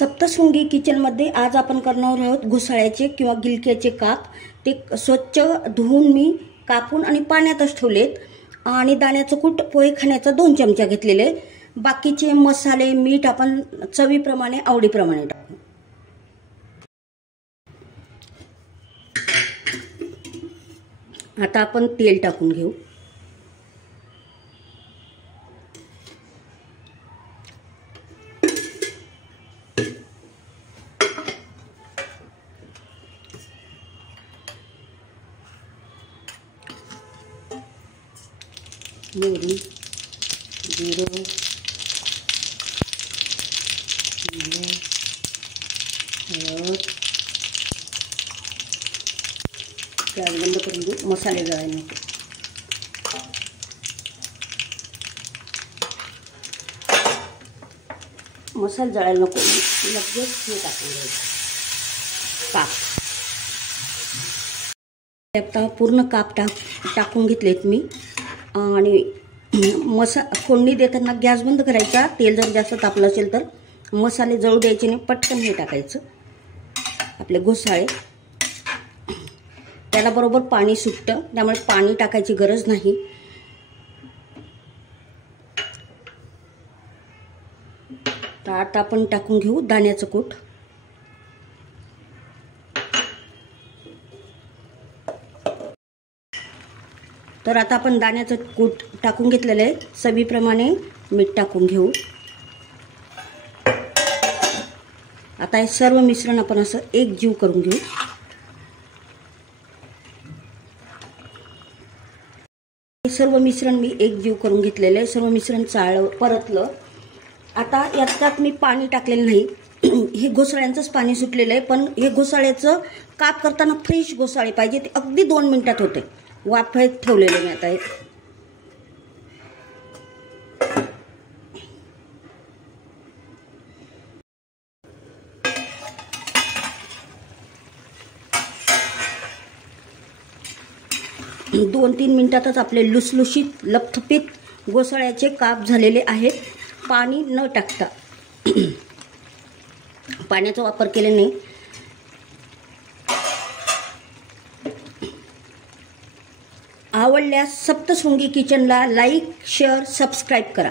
सप्तशृंगी किचनमध्ये आज आपण करणार आहोत घोसाळ्याचे किंवा गिलक्याचे काप। ते स्वच्छ धुवून मी कापून आणि पाण्यातच ठेवलेत आणि दाण्याचं कूट पोहे खाण्याचा 2 चमचा घेतलेले। बाकीचे मसाले मीठ आपण चवीप्रमाणे आवडीप्रमाणे टाकू। आता आपण तेल टाकून घेऊ। मोहरी, जिरं, हळद, गॅस बंद करून घेऊ। मसाले जळायला नको। मसाला जळायला नको, लगेच हे टाकून घ्यायचं काप। आता पूर्ण काप टाकून घेतलेत मी आणि फोडणी देताना गॅस बंद करायचा। तेल जर जास्त तापलं असेल तर मसाले जळू द्यायचे नाही, पटकन हे टाकायचं आपले घोसाळे। त्याला बरोबर पाणी सुटतं, त्यामुळे पाणी टाकायची गरज नाही। तर आता आपण टाकून घेऊ दाण्याचं कूट। तर आता आपण दाण्याचं कूट टाकून घेतलेलं आहे। चवीप्रमाणे मीठ टाकून घेऊ। आता हे सर्व मिश्रण आपण असं एकजीव करून घेऊ। हे सर्व मिश्रण मी एकजीव करून घेतलेलं आहे। सर्व मिश्रण चाळलं, परतलं। आता याच्यात मी पाणी टाकलेलं नाही, हे घोसाळ्यांचंच पाणी सुटलेलं आहे। पण हे घोसाळ्याचं काप करताना फ्रेश घोसाळे पाहिजे, ते अगदी 2 मिनिटात होते। वाफेत ठेवलेले मी आता हे। दोन 3 मिनिटातच आपले लुसलुशीत लपथपीत घोसाळ्याचे काप झालेले आहेत, पाणी न टाकता। पाण्याचा वापर केला नाही। आवडल्यास सप्तशृंगी किचनला लाईक, शेअर, सबस्क्राईब करा।